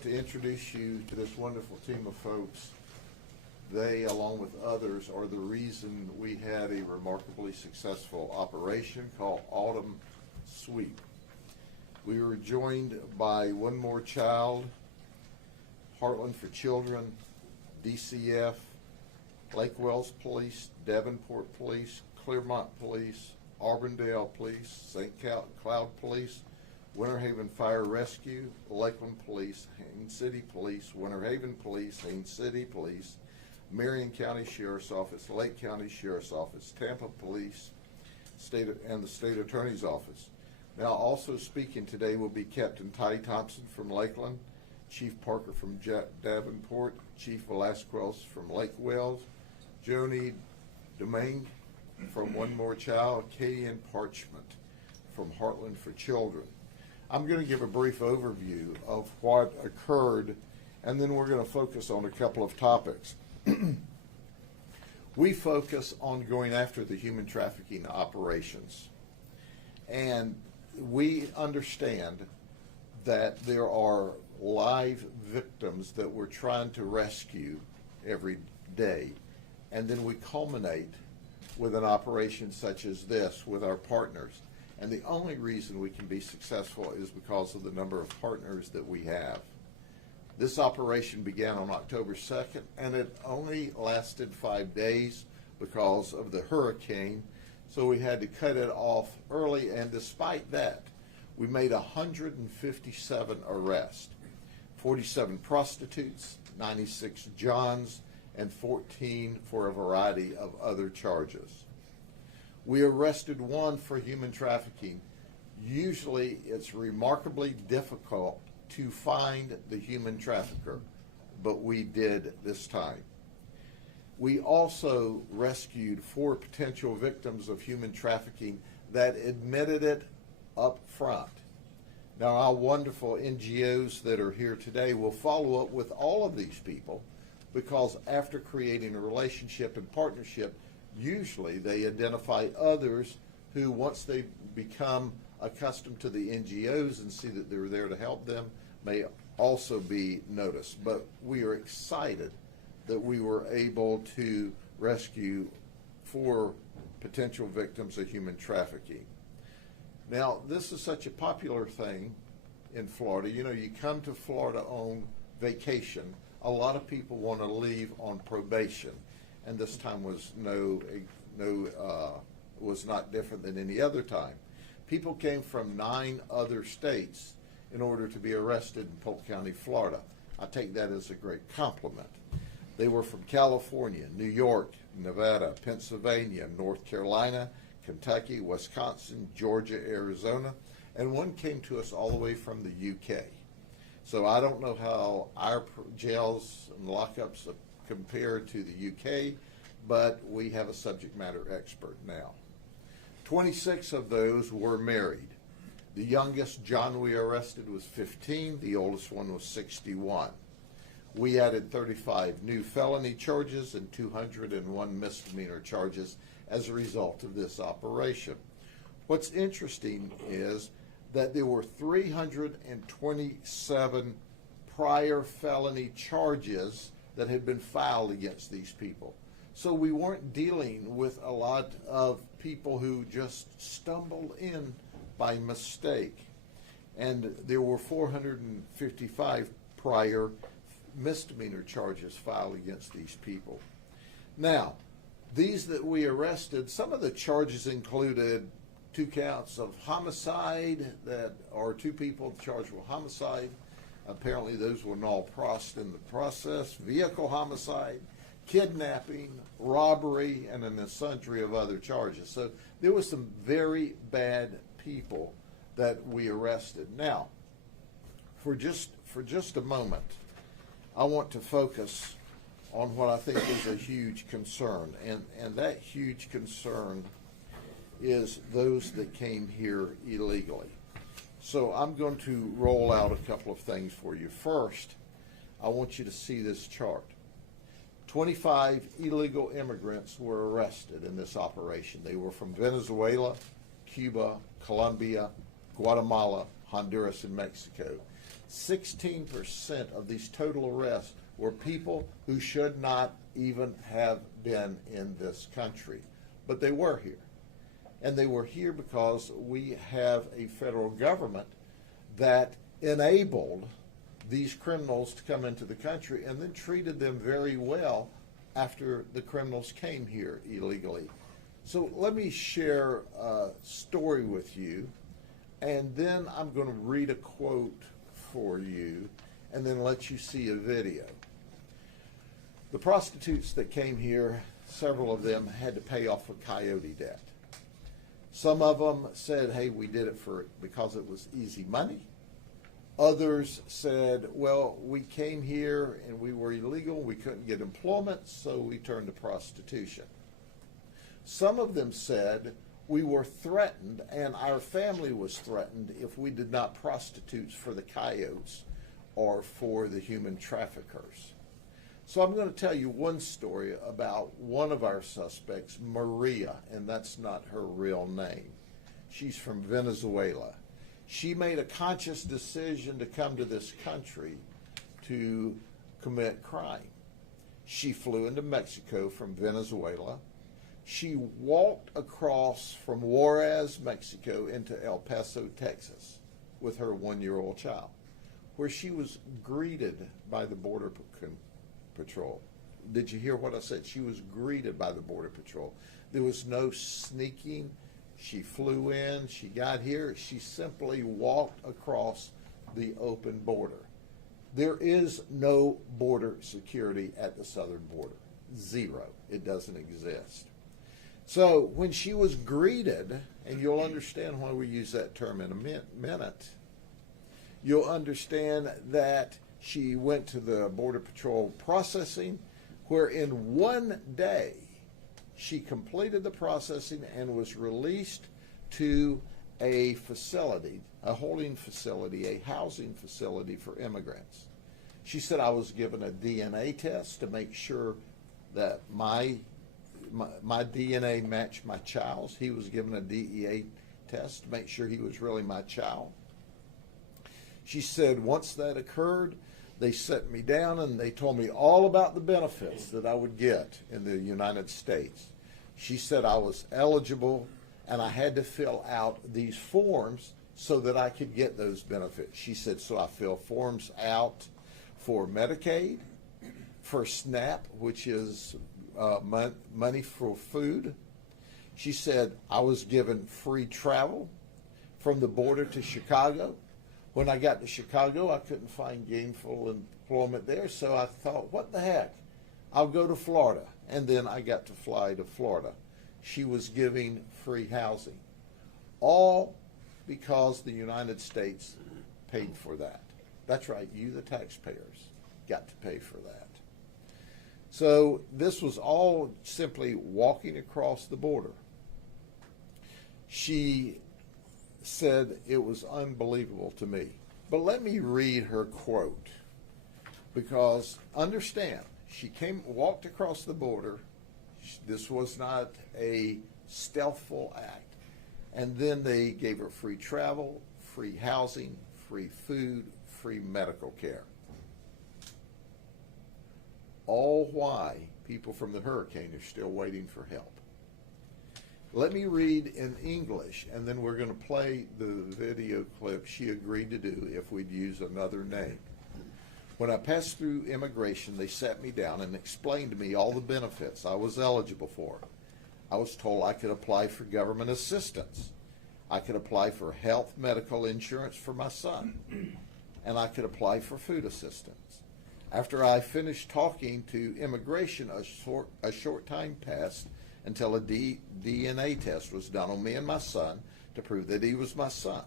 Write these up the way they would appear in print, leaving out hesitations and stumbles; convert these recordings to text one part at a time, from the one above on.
want to introduce you to this wonderful team of folks. They, along with others, are the reason we had a remarkably successful operation called Autumn Sweep. We were joined by One More Child, Heartland for Children, DCF, Lake Wells Police, Davenport Police, Clearmont Police, Auburndale Police, St. Cloud Police, Winter Haven Fire Rescue, Lakeland Police, Haines City Police, Winter Haven Police, Haines City Police, Marion County Sheriff's Office, Lake County Sheriff's Office, Tampa Police, and the State Attorney's Office. Now, also speaking today will be Captain Ty Thompson from Lakeland, Chief Parker from Davenport, Chief Velasquez from Lake Wells, Joni Domingue from One More Child, Katie and Parchment from Heartland for Children. I'm going to give a brief overview of what occurred, and then we're going to focus on a couple of topics. We focus on going after the human trafficking operations, and we understand that there are live victims that we're trying to rescue every day, and then we culminate with an operation such as this with our partners. And the only reason we can be successful is because of the number of partners that we have. This operation began on October 2nd, and it only lasted 5 days because of the hurricane, so we had to cut it off early, and despite that, we made 157 arrests, 47 prostitutes, 96 Johns, and 14 for a variety of other charges. We arrested one for human trafficking. Usually it's remarkably difficult to find the human trafficker, but we did this time. We also rescued 4 potential victims of human trafficking that admitted it up front. Now, our wonderful NGOs that are here today will follow up with all of these people, because after creating a relationship and partnership, usually they identify others who, once they become accustomed to the NGOs and see that they're there to help them, may also be noticed. But we are excited that we were able to rescue 4 potential victims of human trafficking. Now, this is such a popular thing in Florida. You know, you come to Florida on vacation, a lot of people want to leave on probation, and this time was was not different than any other time. People came from 9 other states in order to be arrested in Polk County, Florida. I take that as a great compliment. They were from California, New York, Nevada, Pennsylvania, North Carolina, Kentucky, Wisconsin, Georgia, Arizona, and one came to us all the way from the UK. So I don't know how our jails and lockups compare to the UK, but we have a subject matter expert now. 26 of those were married. The youngest John we arrested was 15. The oldest one was 61. We added 35 new felony charges and 201 misdemeanor charges as a result of this operation. What's interesting is that there were 327 prior felony charges that had been filed against these people. So we weren't dealing with a lot of people who just stumbled in by mistake. And there were 455 prior misdemeanor charges filed against these people. Now, these that we arrested, some of the charges included 2 counts of homicide, that are 2 people charged with homicide. Apparently those were null prost in the process, vehicle homicide, kidnapping, robbery, and a sundry of other charges. So there were some very bad people that we arrested. Now, for just a moment, I want to focus on what I think is a huge concern, and that huge concern is those that came here illegally. So I'm going to roll out a couple of things for you. First, I want you to see this chart. 25 illegal immigrants were arrested in this operation. They were from Venezuela, Cuba, Colombia, Guatemala, Honduras, and Mexico. 16% of these total arrests were people who should not even have been in this country, but they were here. And they were here because we have a federal government that enabled these criminals to come into the country and then treated them very well after the criminals came here illegally. So let me share a story with you, and then I'm going to read a quote for you and then let you see a video. The prostitutes that came here, several of them had to pay off a coyote debt. Some of them said, hey, we did it because it was easy money. Others said, well, we came here and we were illegal, we couldn't get employment, so we turned to prostitution. Some of them said, we were threatened and our family was threatened if we did not prostitute for the coyotes or for the human traffickers. So I'm going to tell you one story about one of our suspects, Maria, and that's not her real name. She's from Venezuela. She made a conscious decision to come to this country to commit crime. She flew into Mexico from Venezuela. She walked across from Juarez, Mexico, into El Paso, Texas, with her one-year-old child, where she was greeted by the Border Patrol. Did you hear what I said? She was greeted by the Border Patrol. There was no sneaking. She flew in, she got here, she simply walked across the open border. There is no border security at the southern border. Zero. It doesn't exist. So when she was greeted, and you'll understand why we use that term in a minute, you'll understand that she went to the Border Patrol processing, where in one day she completed the processing and was released to a facility, a holding facility, a housing facility for immigrants. She said, I was given a DNA test to make sure that my DNA matched my child's. He was given a DEA test to make sure he was really my child. She said, once that occurred, they set me down and they told me all about the benefits that I would get in the United States. She said I was eligible and I had to fill out these forms so that I could get those benefits. She said, so I fill forms out for Medicaid, for SNAP, which is money for food. She said I was given free travel from the border to Chicago. When I got to Chicago, I couldn't find gainful employment there, so I thought, what the heck? I'll go to Florida. And then I got to fly to Florida. She was giving free housing. All because the United States paid for that. That's right, you, the taxpayers, got to pay for that. So this was all simply walking across the border. She said it was unbelievable to me. But let me read her quote, because understand, she walked across the border. This was not a stealthful act. And then they gave her free travel, free housing, free food, free medical care. All why people from the hurricane are still waiting for help. Let me read in English, and then we're going to play the video clip she agreed to do if we'd use another name. When I passed through immigration, they sat me down and explained to me all the benefits I was eligible for. I was told I could apply for government assistance. I could apply for health medical insurance for my son, and I could apply for food assistance. After I finished talking to immigration, a short time passed until a DNA test was done on me and my son to prove that he was my son.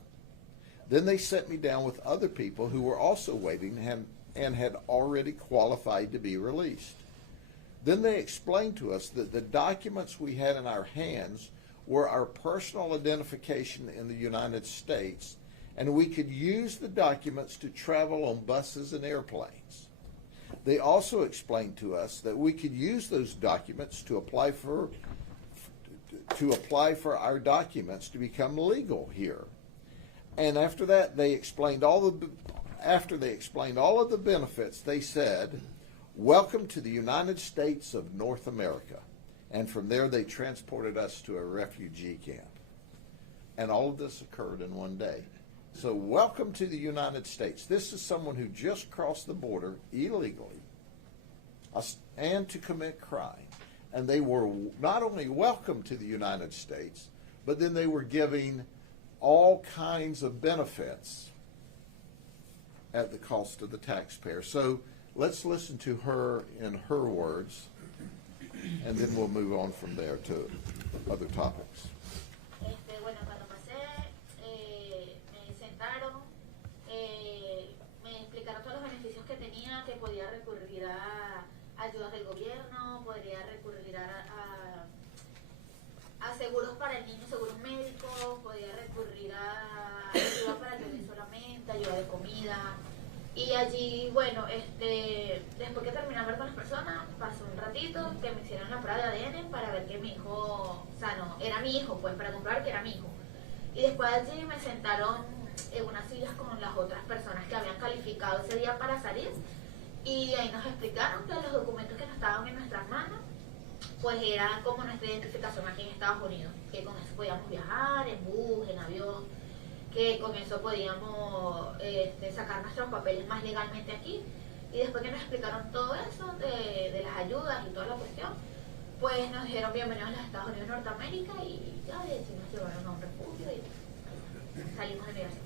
Then they set me down with other people who were also waiting and had already qualified to be released. Then they explained to us that the documents we had in our hands were our personal identification in the United States, and we could use the documents to travel on buses and airplanes. They also explained to us that we could use those documents to apply for our documents to become legal here. And after that, they explained all the after they explained all of the benefits, they said, "Welcome to the United States of North America." And from there, they transported us to a refugee camp. And all of this occurred in one day. So welcome to the United States. This is someone who just crossed the border illegally and to commit crime. And they were not only welcome to the United States, but then they were giving all kinds of benefits at the cost of the taxpayer. So let's listen to her in her words, and then we'll move on from there to other topics. Bueno, cuando pasé, me sentaron, me explicaron todos los beneficios que tenía, que podía recurrir a ayudas del gobierno, podría recurrir a seguros para el niño, seguros médicos, podía recurrir a ayuda para el bebé solamente, ayuda de comida. Y allí, bueno, después que terminé de ver con las personas, pasó un ratito que me hicieron la prueba de ADN para ver que mi hijo, o sea, no, era mi hijo, pues, para comprobar que era mi hijo. Y después allí me sentaron en unas sillas con las otras personas que habían calificado ese día para salir. Y ahí nos explicaron que los documentos que nos estaban en nuestras manos, pues eran como nuestra identificación aquí en Estados Unidos, que con eso podíamos viajar en bus, en avión, que con eso podíamos sacar nuestros papeles más legalmente aquí. Y después que nos explicaron todo eso, de las ayudas y toda la cuestión, pues nos dijeron bienvenidos a los Estados Unidos de Norteamérica y ya de hecho nos llevaron a un refugio y salimos de migración.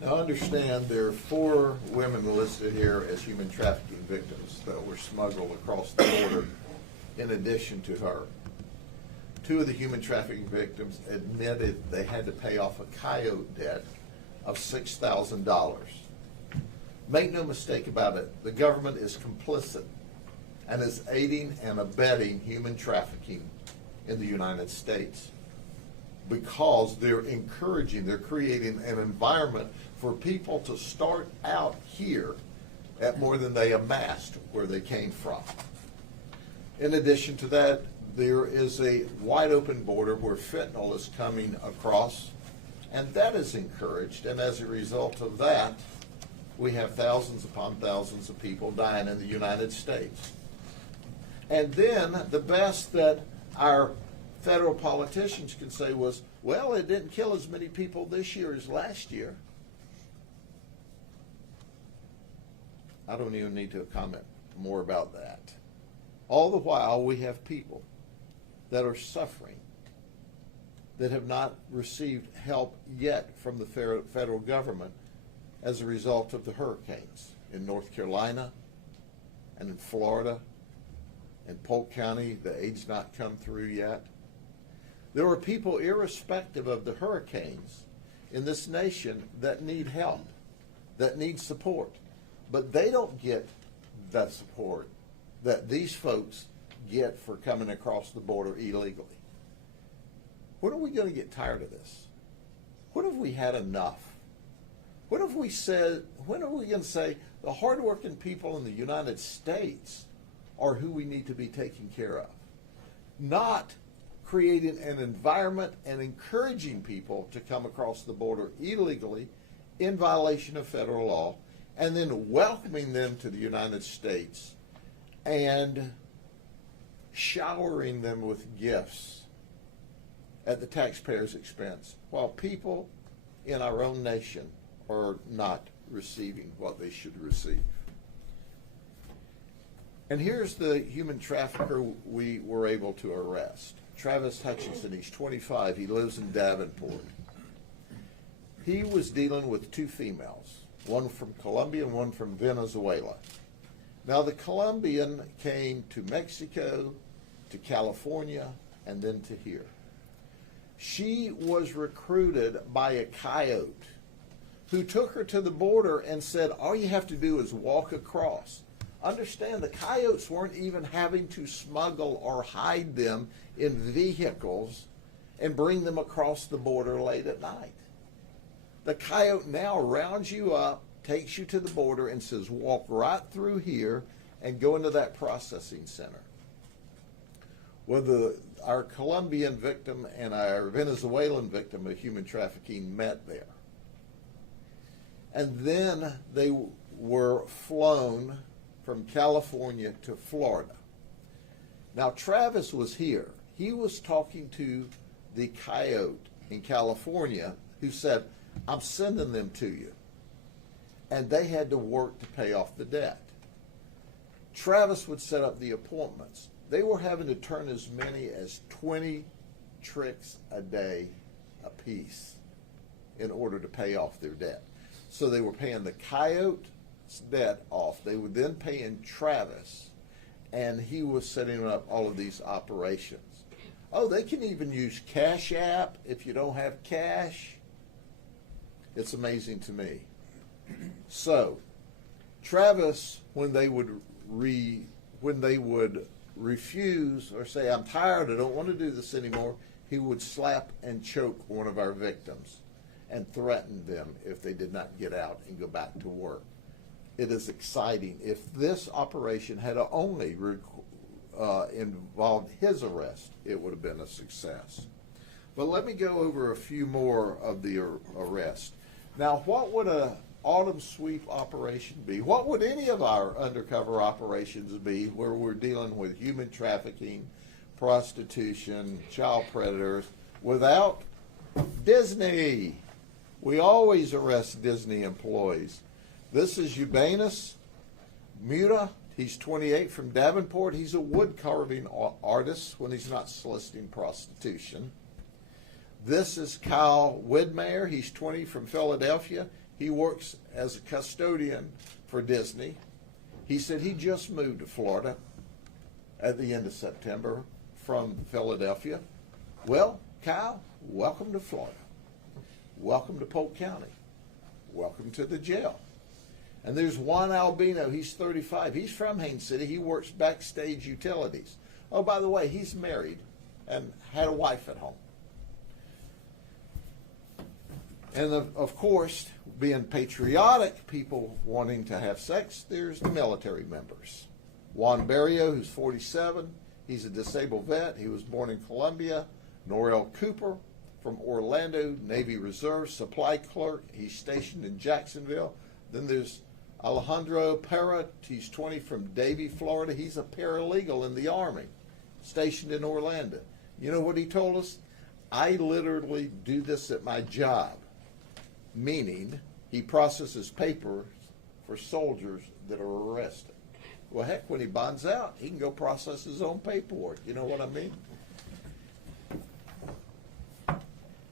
Now understand there are 4 women listed here as human trafficking victims that were smuggled across the border in addition to her. 2 of the human trafficking victims admitted they had to pay off a coyote debt of $6,000. Make no mistake about it, the government is complicit and is aiding and abetting human trafficking in the United States because they're creating an environment for people to start out here at more than they amassed where they came from. In addition to that, there is a wide open border where fentanyl is coming across, and that is encouraged, and as a result of that, we have thousands upon thousands of people dying in the United States. And then the best that our federal politicians can say was, well, it didn't kill as many people this year as last year. I don't even need to comment more about that. All the while, we have people that are suffering, that have not received help yet from the federal government as a result of the hurricanes in North Carolina and in Florida and Polk County. The aid's not come through yet. There are people, irrespective of the hurricanes, in this nation that need help, that need support, but they don't get that support that these folks get for coming across the border illegally. When are we going to get tired of this? When have we had enough? When are we going to say the hardworking people in the United States are who we need to be taking care of? Not creating an environment and encouraging people to come across the border illegally in violation of federal law, and then welcoming them to the United States and showering them with gifts at the taxpayer's expense, while people in our own nation are not receiving what they should receive. And here's the human trafficker we were able to arrest. Travis Hutchinson, he's 25, he lives in Davenport. He was dealing with 2 females, one from Colombia and one from Venezuela. Now the Colombian came to Mexico, to California, and then to here. She was recruited by a coyote who took her to the border and said, all you have to do is walk across. Understand, the coyotes weren't even having to smuggle or hide them in vehicles and bring them across the border late at night. The coyote now rounds you up, takes you to the border, and says, walk right through here and go into that processing center. Well, our Colombian victim and our Venezuelan victim of human trafficking met there. And then they were flown from California to Florida. Now, Travis was here. He was talking to the coyote in California who said, I'm sending them to you. And they had to work to pay off the debt. Travis would set up the appointments. They were having to turn as many as 20 tricks a day apiece in order to pay off their debt. So they were paying the coyote's debt off. They were then paying Travis, and he was setting up all of these operations. Oh, they can even use Cash App if you don't have cash. It's amazing to me. So, Travis, when they would refuse or say, I'm tired, I don't want to do this anymore, he would slap and choke one of our victims and threaten them if they did not get out and go back to work. It is exciting. If this operation had only involved his arrest, it would have been a success. But let me go over a few more of the arrests. Now, what would a autumn sweep operation be? What would any of our undercover operations be where we're dealing with human trafficking, prostitution, child predators, without Disney? We always arrest Disney employees. This is Eubanus Muta. He's 28 from Davenport. He's a wood carving artist when he's not soliciting prostitution. This is Kyle Widmeyer. He's 20 from Philadelphia. He works as a custodian for Disney. He said he just moved to Florida at the end of September from Philadelphia. Well, Kyle, welcome to Florida. Welcome to Polk County. Welcome to the jail. And there's Juan Albino. He's 35. He's from Haines City. He works backstage utilities. Oh, by the way, he's married and had a wife at home. And of course, being patriotic, people wanting to have sex, there's the military members. Juan Barrio, who's 47, he's a disabled vet. He was born in Colombia. Norrell Cooper from Orlando, Navy Reserve, supply clerk. He's stationed in Jacksonville. Then there's Alejandro Parra. He's 20 from Davie, Florida. He's a paralegal in the Army, stationed in Orlando. You know what he told us? I literally do this at my job. Meaning, he processes papers for soldiers that are arrested. Well, heck, when he bonds out, he can go process his own paperwork. You know what I mean?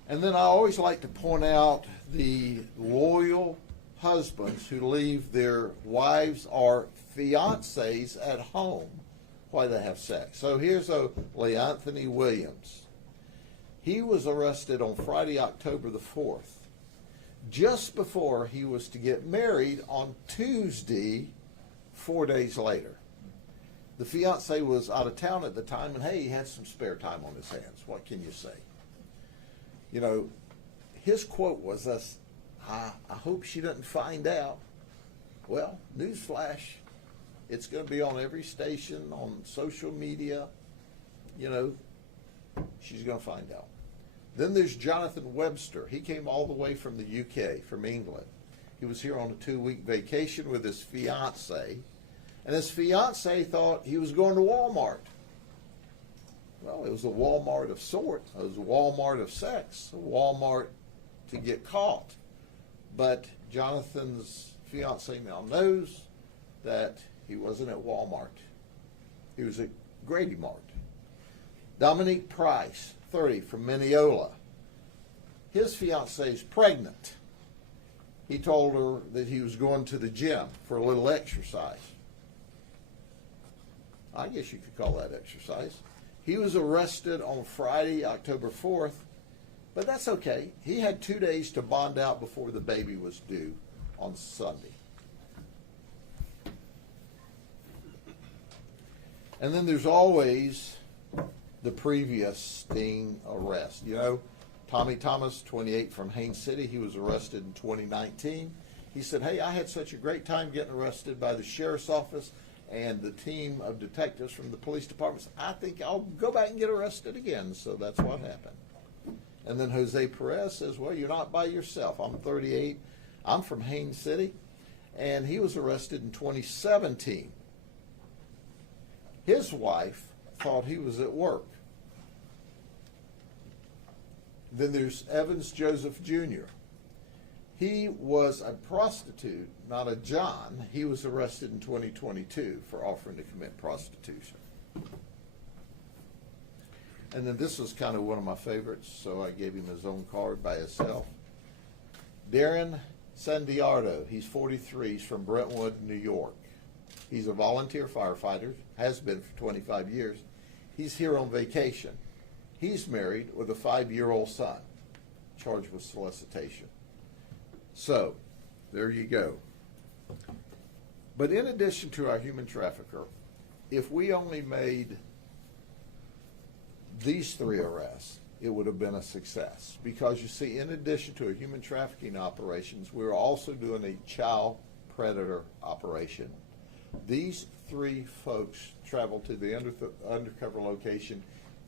And then I always like to point out the loyal husbands who leave their wives or fiancés at home while they have sex. So here's Leanthony Williams. He was arrested on Friday, October the 4th. Just before he was to get married on Tuesday, 4 days later. The fiancé was out of town at the time, and hey, he had some spare time on his hands. What can you say? You know, his quote was, I hope she doesn't find out. Well, newsflash, it's going to be on every station, on social media. You know, she's going to find out. Then there's Jonathan Webster. He came all the way from the UK, from England. He was here on a 2-week vacation with his fiancée, and his fiancée thought he was going to Walmart. Well, it was a Walmart of sorts. It was a Walmart of sex, a Walmart to get caught. But Jonathan's fiancée now knows that he wasn't at Walmart. He was at Grady Mart. Dominique Price, 30, from Mineola. His fiancée is pregnant. He told her that he was going to the gym for a little exercise. I guess you could call that exercise. He was arrested on Friday, October 4th, but that's okay. He had 2 days to bond out before the baby was due on Sunday. And then there's always the previous sting arrest. You know, Tommy Thomas, 28, from Haines City, he was arrested in 2019. He said, hey, I had such a great time getting arrested by the sheriff's office and the team of detectives from the police departments. I think I'll go back and get arrested again. So that's what happened. And then Jose Perez says, well, you're not by yourself. I'm 38. I'm from Haines City, and he was arrested in 2017. His wife thought he was at work. Then there's Evans Joseph Jr. He was a prostitute, not a John. He was arrested in 2022 for offering to commit prostitution. And then this was kind of one of my favorites, so I gave him his own card by himself. Darren Sandiardo, he's 43, he's from Brentwood, New York. He's a volunteer firefighter, has been for 25 years. He's here on vacation. He's married with a 5-year-old son, charged with solicitation. So, there you go. But in addition to our human trafficker, if we only made these 3 arrests, it would have been a success. Because you see, in addition to a human trafficking operations, we're also doing a child predator operation. These 3 folks traveled to the undercover location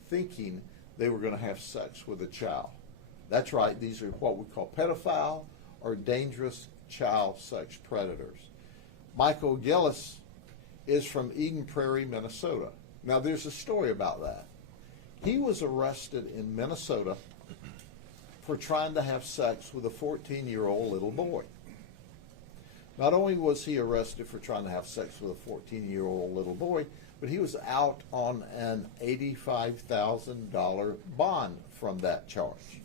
thinking they were going to have sex with a child. That's right, these are what we call pedophile or dangerous child sex predators. Michael Gillis is from Eden Prairie, Minnesota. Now there's a story about that. He was arrested in Minnesota for trying to have sex with a 14-year-old little boy. Not only was he arrested for trying to have sex with a 14-year-old little boy, but he was out on an $85,000 bond from that charge.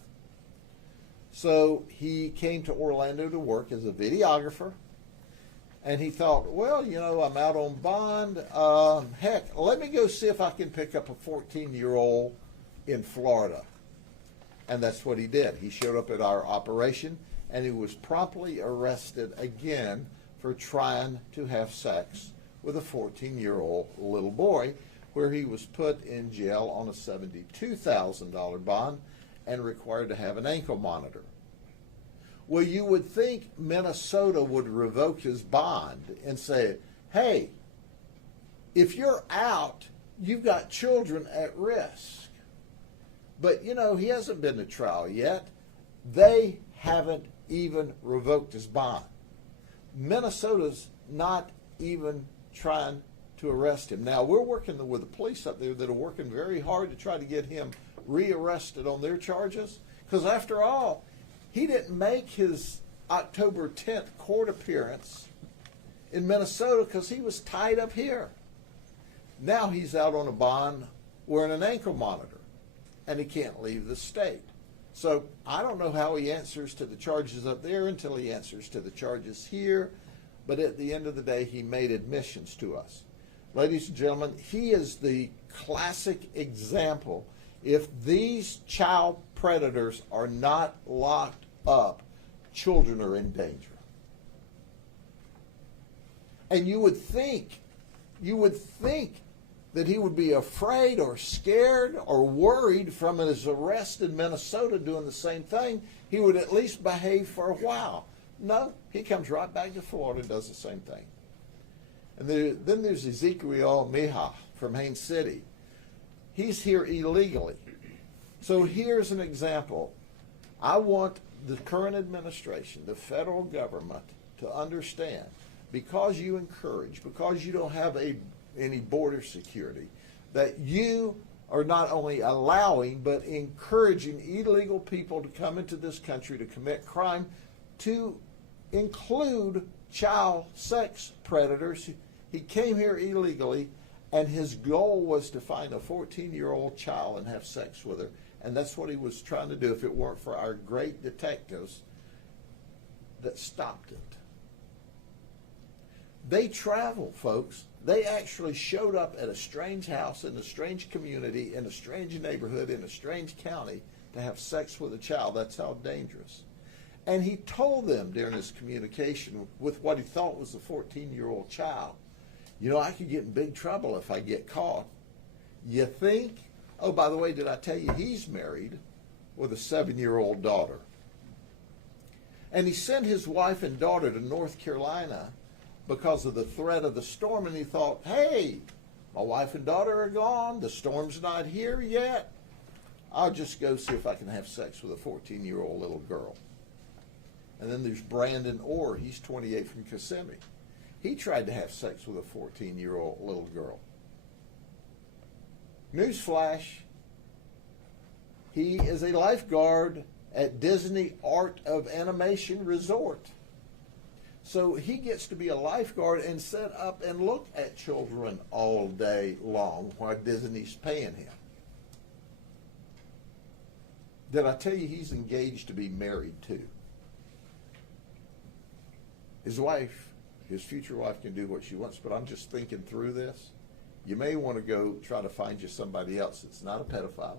So he came to Orlando to work as a videographer, and he thought, well, you know, I'm out on bond. Heck, let me go see if I can pick up a 14-year-old in Florida. And that's what he did. He showed up at our operation, and he was promptly arrested again for trying to have sex with a 14-year-old little boy, where he was put in jail on a $72,000 bond and required to have an ankle monitor. Well, you would think Minnesota would revoke his bond and say, hey, if you're out, you've got children at risk. But, you know, he hasn't been to trial yet. They haven't even revoked his bond. Minnesota's not even trying to arrest him. Now, we're working with the police up there that are working very hard to try to get him rearrested on their charges. Because after all, he didn't make his October 10th court appearance in Minnesota because he was tied up here. Now he's out on a bond wearing an ankle monitor, and he can't leave the state. So I don't know how he answers to the charges up there until he answers to the charges here. But at the end of the day, he made admissions to us. Ladies and gentlemen, he is the classic example. If these child predators are not locked up, children are in danger. And you would think that he would be afraid or scared or worried from his arrest in Minnesota doing the same thing. He would at least behave for a while. No, he comes right back to Florida and does the same thing. And then there's Ezekiel Mija from Haines City. He's here illegally. So here's an example. I want the current administration, the federal government, to understand, because you encourage, because you don't have any border security, that you are not only allowing but encouraging illegal people to come into this country to commit crime, to include child sex predators. He came here illegally, and his goal was to find a 14-year-old child and have sex with her. And that's what he was trying to do if it weren't for our great detectives that stopped it. They travel, folks. They actually showed up at a strange house in a strange community, in a strange neighborhood, in a strange county to have sex with a child. That's how dangerous. And he told them during his communication with what he thought was a 14-year-old child, you know, I could get in big trouble if I get caught. You think? Oh, by the way, did I tell you he's married with a 7-year-old daughter? And he sent his wife and daughter to North Carolina because of the threat of the storm, and he thought, hey, my wife and daughter are gone, the storm's not here yet, I'll just go see if I can have sex with a 14-year-old little girl. And then there's Brandon Orr. He's 28 from Kissimmee. He tried to have sex with a 14-year-old little girl. Newsflash, he is a lifeguard at Disney Art of Animation Resort. So he gets to be a lifeguard and sit up and look at children all day long while Disney's paying him. Did I tell you he's engaged to be married too? His wife, his future wife, can do what she wants, but I'm just thinking through this. You may want to go try to find you somebody else that's not a pedophile,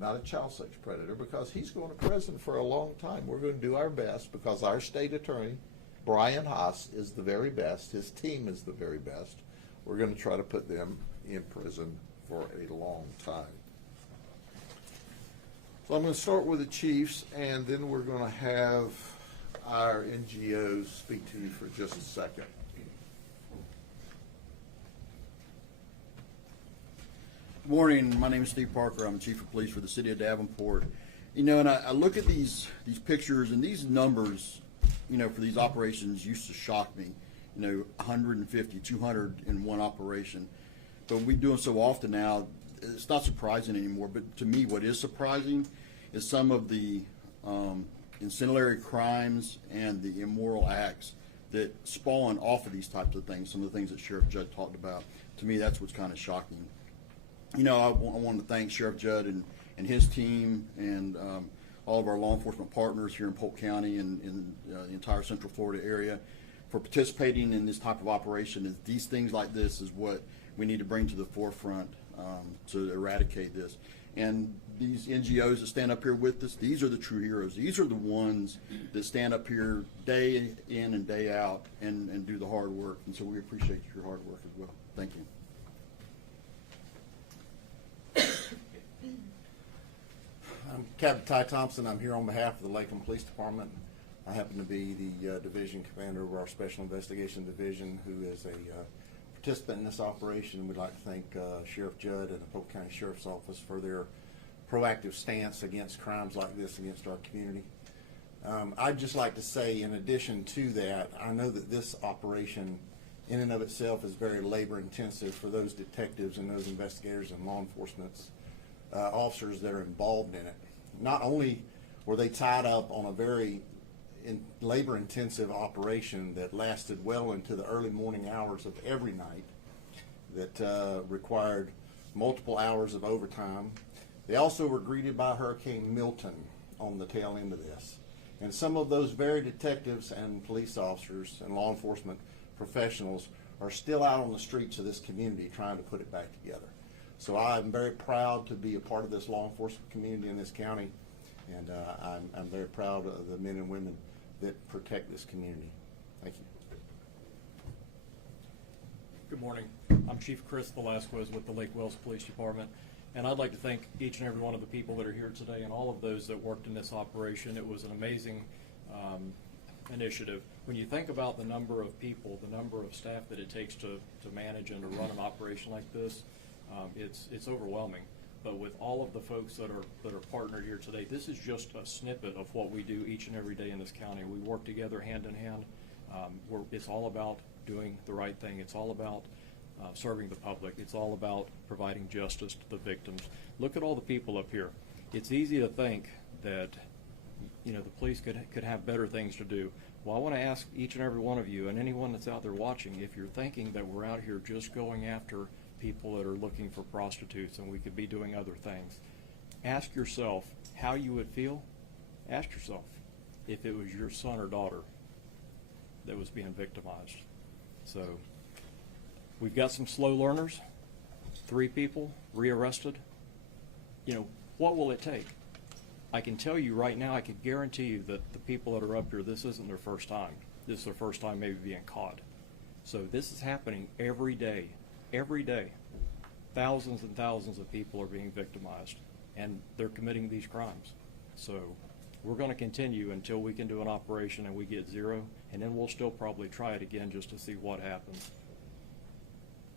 not a child sex predator, because he's going to prison for a long time. We're going to do our best, because our state attorney, Brian Haas, is the very best. His team is the very best. We're going to try to put them in prison for a long time. So I'm going to start with the chiefs, and then we're going to have our NGOs speak to you for just a second. Good morning. My name is Steve Parker. I'm the Chief of Police for the City of Davenport. You know, and I look at these pictures and these numbers, you know, for these operations used to shock me. You know, 150, 200 in one operation. But we do them so often now, it's not surprising anymore. But to me, what is surprising is some of the ancillary crimes and the immoral acts that spawn off of these types of things, some of the things that Sheriff Judd talked about. To me, that's what's kind of shocking. You know, I want to thank Sheriff Judd and his team and all of our law enforcement partners here in Polk County and in the entire Central Florida area for participating in this type of operation. These things like this is what we need to bring to the forefront to eradicate this. And these NGOs that stand up here with us, these are the true heroes. These are the ones that stand up here day in and day out and do the hard work. And so we appreciate your hard work as well. Thank you. I'm Captain Ty Thompson. I'm here on behalf of the Lakeland Police Department. I happen to be the division commander of our Special Investigation Division, who is a participant in this operation. We'd like to thank Sheriff Judd and the Polk County Sheriff's Office for their proactive stance against crimes like this against our community. I'd just like to say, in addition to that, I know that this operation in and of itself is very labor intensive for those detectives and those investigators and law enforcement officers that are involved in it. Not only were they tied up on a very labor intensive operation that lasted well into the early morning hours of every night, that required multiple hours of overtime, they also were greeted by Hurricane Milton on the tail end of this. And some of those very detectives and police officers and law enforcement professionals are still out on the streets of this community trying to put it back together. So I'm very proud to be a part of this law enforcement community in this county, and I'm very proud of the men and women that protect this community. Thank you. Good morning. I'm Chief Chris Velasquez with the Lake Wells Police Department, and I'd like to thank each and every one of the people that are here today and all of those that worked in this operation. It was an amazing initiative. When you think about the number of people, the number of staff that it takes to manage and to run an operation like this, it's overwhelming. But with all of the folks that are partnered here today, this is just a snippet of what we do each and every day in this county. We work together hand in hand. It's all about doing the right thing. It's all about serving the public. It's all about providing justice to the victims. Look at all the people up here. It's easy to think that, you know, the police could have better things to do. Well, I want to ask each and every one of you and anyone that's out there watching, if you're thinking that we're out here just going after people that are looking for prostitutes and we could be doing other things, ask yourself how you would feel. Ask yourself if it was your son or daughter that was being victimized. So we've got some slow learners, 3 people rearrested. You know, what will it take? I can tell you right now, I can guarantee you that the people that are up here, this isn't their first time. This is their first time maybe being caught. So this is happening every day. Every day. Thousands and thousands of people are being victimized, and they're committing these crimes. So we're going to continue until we can do an operation and we get 0, and then we'll still probably try it again just to see what happens.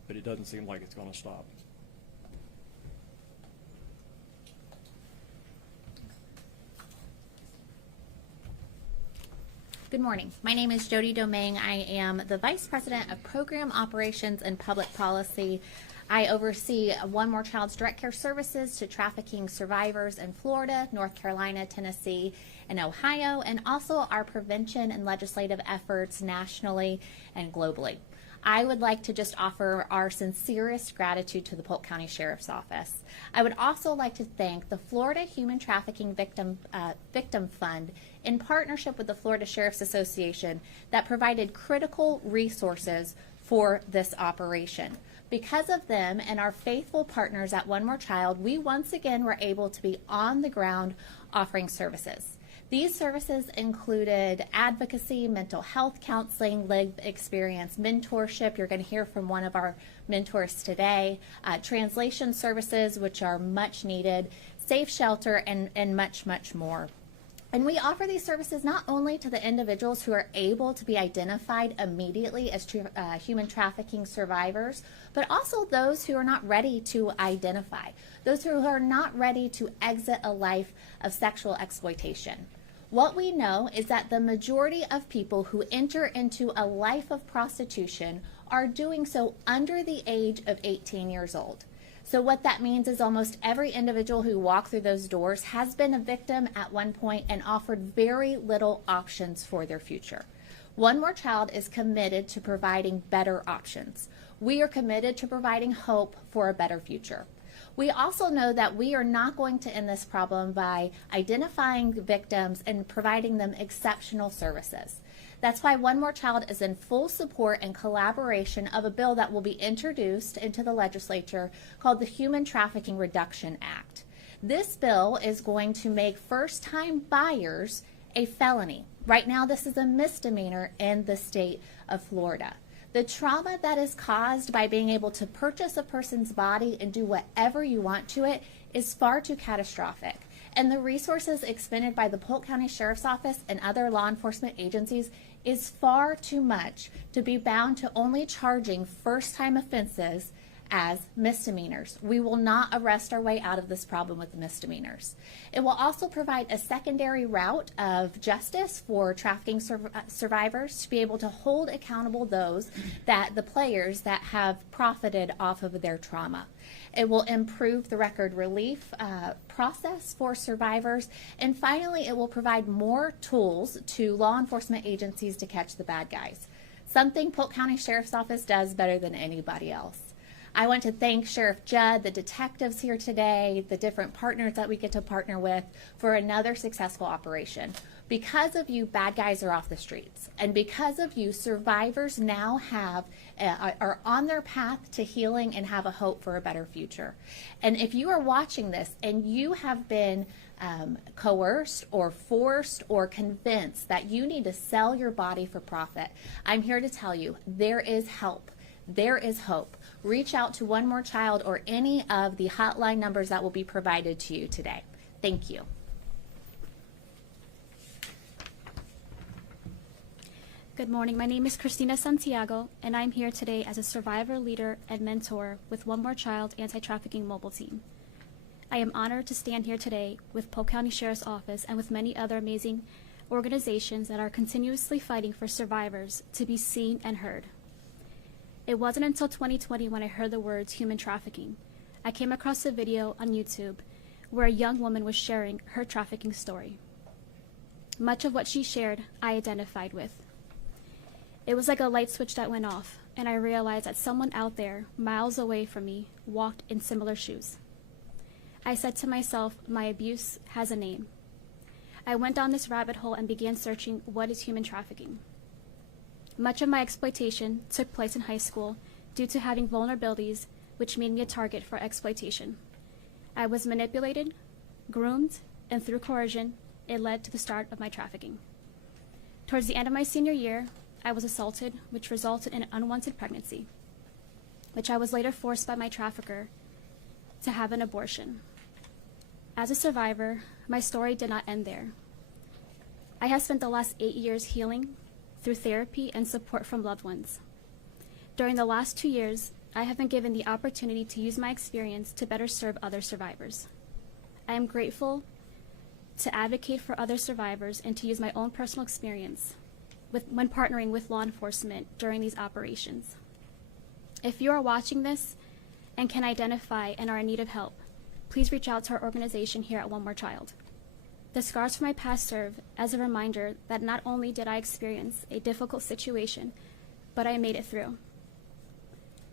But it doesn't seem like it's going to stop. Good morning. My name is Jody Domingue. I am the Vice President of Program Operations and Public Policy. I oversee One More Child's direct care services to trafficking survivors in Florida, North Carolina, Tennessee, and Ohio, and also our prevention and legislative efforts nationally and globally. I would like to just offer our sincerest gratitude to the Polk County Sheriff's Office. I would also like to thank the Florida Human Trafficking Victim Fund in partnership with the Florida Sheriff's Association that provided critical resources for this operation. Because of them and our faithful partners at One More Child, we once again were able to be on the ground offering services. These services included advocacy, mental health counseling, lived experience mentorship. You're going to hear from one of our mentors today. Translation services, which are much needed, safe shelter, and much, much more. And we offer these services not only to the individuals who are able to be identified immediately as human trafficking survivors, but also those who are not ready to identify, those who are not ready to exit a life of sexual exploitation. What we know is that the majority of people who enter into a life of prostitution are doing so under the age of 18 years old. So what that means is almost every individual who walked through those doors has been a victim at one point and offered very little options for their future. One More Child is committed to providing better options. We are committed to providing hope for a better future. We also know that we are not going to end this problem by identifying victims and providing them exceptional services. That's why One More Child is in full support and collaboration of a bill that will be introduced into the legislature called the Human Trafficking Reduction Act. This bill is going to make first-time buyers a felony. Right now, this is a misdemeanor in the state of Florida. The trauma that is caused by being able to purchase a person's body and do whatever you want to it is far too catastrophic. And the resources expended by the Polk County Sheriff's Office and other law enforcement agencies is far too much to be bound to only charging first-time offenses as misdemeanors. We will not arrest our way out of this problem with misdemeanors. It will also provide a secondary route of justice for trafficking survivors to be able to hold accountable those the players that have profited off of their trauma. It will improve the record relief process for survivors. And finally, it will provide more tools to law enforcement agencies to catch the bad guys, something Polk County Sheriff's Office does better than anybody else. I want to thank Sheriff Judd, the detectives here today, the different partners that we get to partner with for another successful operation. Because of you, bad guys are off the streets. And because of you, survivors now are on their path to healing and have a hope for a better future. And if you are watching this and you have been coerced or forced or convinced that you need to sell your body for profit, I'm here to tell you there is help. There is hope. Reach out to One More Child or any of the hotline numbers that will be provided to you today. Thank you. Good morning. My name is Christina Santiago, and I'm here today as a survivor, leader, and mentor with One More Child Anti-Trafficking Mobile Team. I am honored to stand here today with Polk County Sheriff's Office and with many other amazing organizations that are continuously fighting for survivors to be seen and heard. It wasn't until 2020 when I heard the words human trafficking. I came across a video on YouTube where a young woman was sharing her trafficking story. Much of what she shared, I identified with. It was like a light switch that went off, and I realized that someone out there, miles away from me, walked in similar shoes. I said to myself, my abuse has a name. I went down this rabbit hole and began searching, what is human trafficking? Much of my exploitation took place in high school due to having vulnerabilities which made me a target for exploitation. I was manipulated, groomed, and through coercion, it led to the start of my trafficking. Towards the end of my senior year, I was assaulted, which resulted in an unwanted pregnancy, which I was later forced by my trafficker to have an abortion. As a survivor, my story did not end there. I have spent the last 8 years healing through therapy and support from loved ones. During the last 2 years, I have been given the opportunity to use my experience to better serve other survivors. I am grateful to advocate for other survivors and to use my own personal experience when partnering with law enforcement during these operations. If you are watching this and can identify and are in need of help, please reach out to our organization here at One More Child. The scars from my past serve as a reminder that not only did I experience a difficult situation, but I made it through.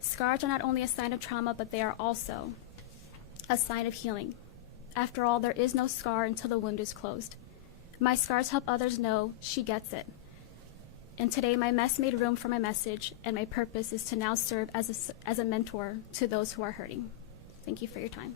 Scars are not only a sign of trauma, but they are also a sign of healing. After all, there is no scar until the wound is closed. My scars help others know she gets it. And today, my mess made room for my message, and my purpose is to now serve as a mentor to those who are hurting. Thank you for your time.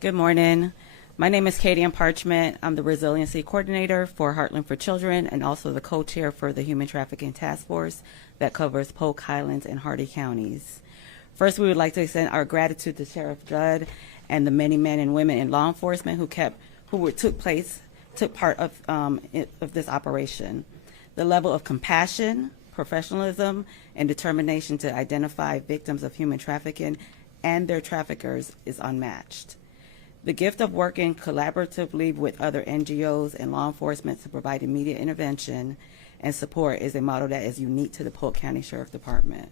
Good morning. My name is Katie Parchment. I'm the Resiliency Coordinator for Heartland for Children and also the co-chair for the Human Trafficking Task Force that covers Polk, Highlands, and Hardy counties. First, we would like to extend our gratitude to Sheriff Judd and the many men and women in law enforcement who took part of this operation. The level of compassion, professionalism, and determination to identify victims of human trafficking and their traffickers is unmatched. The gift of working collaboratively with other NGOs and law enforcement to provide immediate intervention and support is a model that is unique to the Polk County Sheriff Department.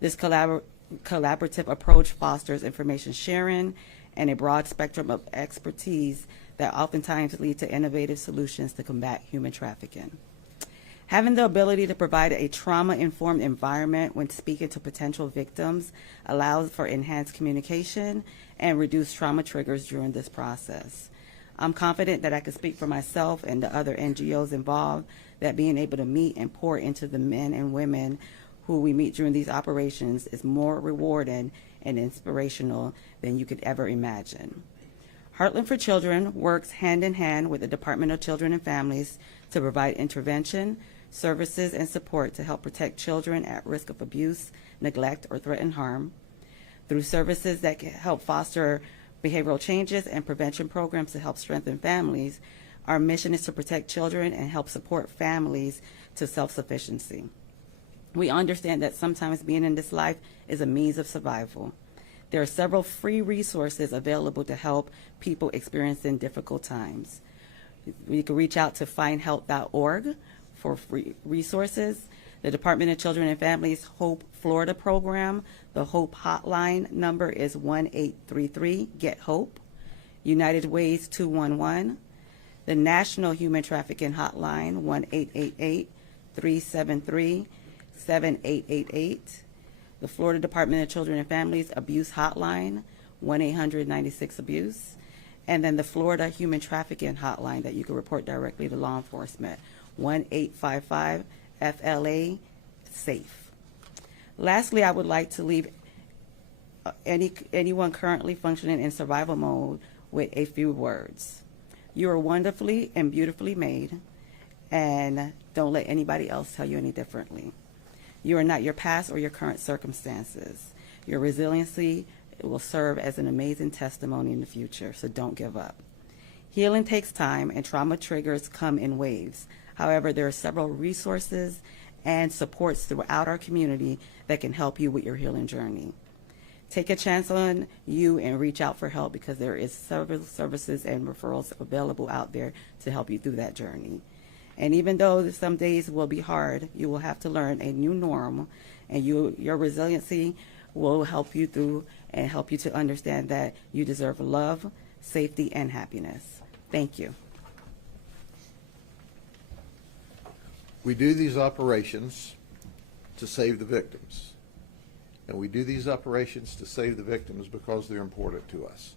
This collaborative approach fosters information sharing and a broad spectrum of expertise that oftentimes lead to innovative solutions to combat human trafficking. Having the ability to provide a trauma-informed environment when speaking to potential victims allows for enhanced communication and reduced trauma triggers during this process. I'm confident that I can speak for myself and the other NGOs involved that being able to meet and pour into the men and women who we meet during these operations is more rewarding and inspirational than you could ever imagine. Heartland for Children works hand in hand with the Department of Children and Families to provide intervention, services, and support to help protect children at risk of abuse, neglect, or threatened harm. Through services that can help foster behavioral changes and prevention programs to help strengthen families, our mission is to protect children and help support families to self-sufficiency. We understand that sometimes being in this life is a means of survival. There are several free resources available to help people experiencing difficult times. You can reach out to findhelp.org for free resources. The Department of Children and Families Hope Florida program, the Hope hotline number is 1-833-GET-HOPE. United Ways 211. The National Human Trafficking Hotline, 1-888-373-7888. The Florida Department of Children and Families Abuse Hotline, 1-800-96-ABUSE. And then the Florida Human Trafficking Hotline that you can report directly to law enforcement, 1-855-FLA-SAFE. Lastly, I would like to leave anyone currently functioning in survival mode with a few words. You are wonderfully and beautifully made, and don't let anybody else tell you any differently. You are not your past or your current circumstances. Your resiliency will serve as an amazing testimony in the future, so don't give up. Healing takes time, and trauma triggers come in waves. However, there are several resources and supports throughout our community that can help you with your healing journey. Take a chance on you and reach out for help, because there is several services and referrals available out there to help you through that journey. And even though some days will be hard, you will have to learn a new norm, and your resiliency will help you through and help you to understand that you deserve love, safety, and happiness. Thank you. We do these operations to save the victims. And we do these operations to save the victims because they're important to us.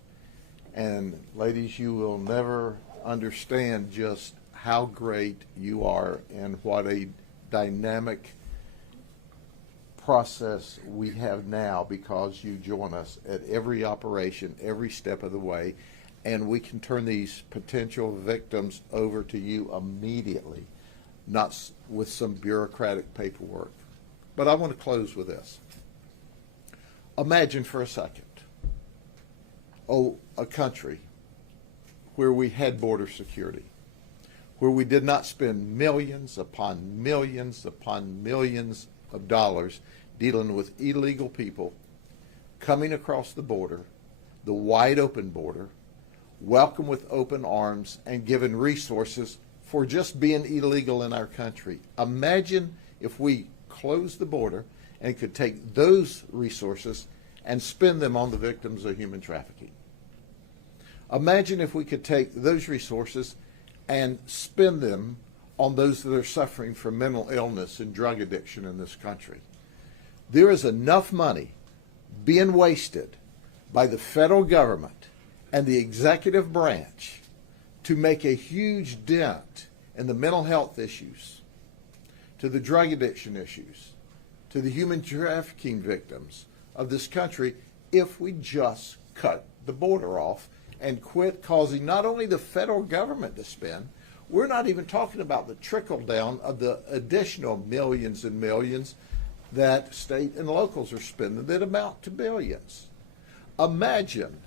And ladies, you will never understand just how great you are and what a dynamic process we have now, because you join us at every operation, every step of the way, and we can turn these potential victims over to you immediately, not with some bureaucratic paperwork. But I want to close with this. Imagine for a second, a country where we had border security, where we did not spend millions upon millions upon millions of dollars dealing with illegal people coming across the border, the wide open border, welcomed with open arms, and given resources for just being illegal in our country. Imagine if we closed the border and could take those resources and spend them on the victims of human trafficking. Imagine if we could take those resources and spend them on those that are suffering from mental illness and drug addiction in this country. There is enough money being wasted by the federal government and the executive branch to make a huge dent in the mental health issues, to the drug addiction issues, to the human trafficking victims of this country if we just cut the border off and quit causing not only the federal government to spend, we're not even talking about the trickle down of the additional millions and millions that state and locals are spending that amount to billions. Imagine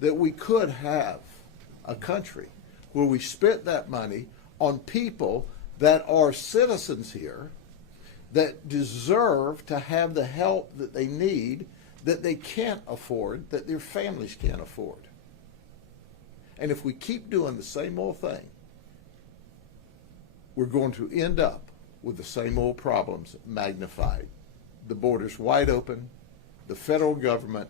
that we could have a country where we spent that money on people that are citizens here that deserve to have the help that they need, that they can't afford, that their families can't afford. And if we keep doing the same old thing, we're going to end up with the same old problems magnified. The border's wide open. The federal government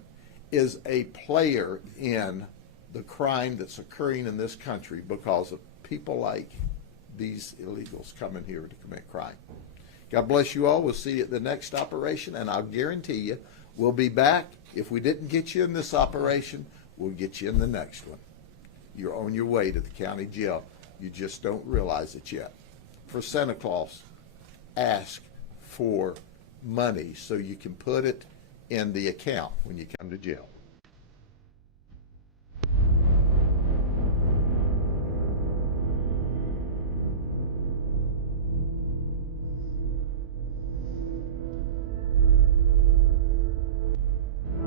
is a player in the crime that's occurring in this country because of people like these illegals coming here to commit crime. God bless you all. We'll see you at the next operation, and I'll guarantee you we'll be back. If we didn't get you in this operation, we'll get you in the next one. You're on your way to the county jail. You just don't realize it yet. For Santa Claus, ask for money so you can put it in the account when you come to jail.